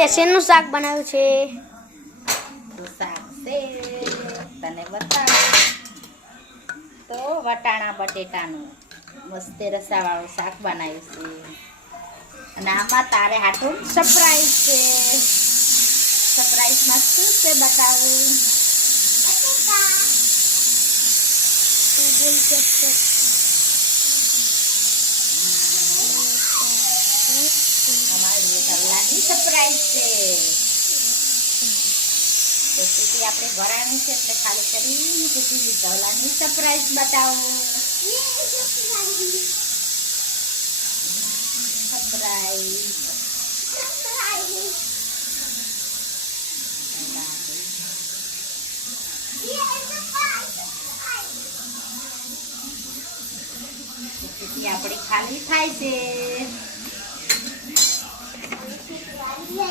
તે શેનું શાક બનાવ્યું છે? તો શાક છે તને બતાવું તો વટાણા બટેટાનું મસ્ત રસાવાળું શાક બનાવ્યું છે. અને આમાં તારે હાટું સરપ્રાઈઝ છે. સરપ્રાઈઝમાં શું છે બતાવું? અમારી તવલાની સરપ્રાઈઝ છે. તો સુધી આપણે ભરાણી છે એટલે ખાલી કરીને સુધી તવલાની સરપ્રાઈઝ બતાવું. સરપ્રાઈઝ આપણી ખાલી થાય છે.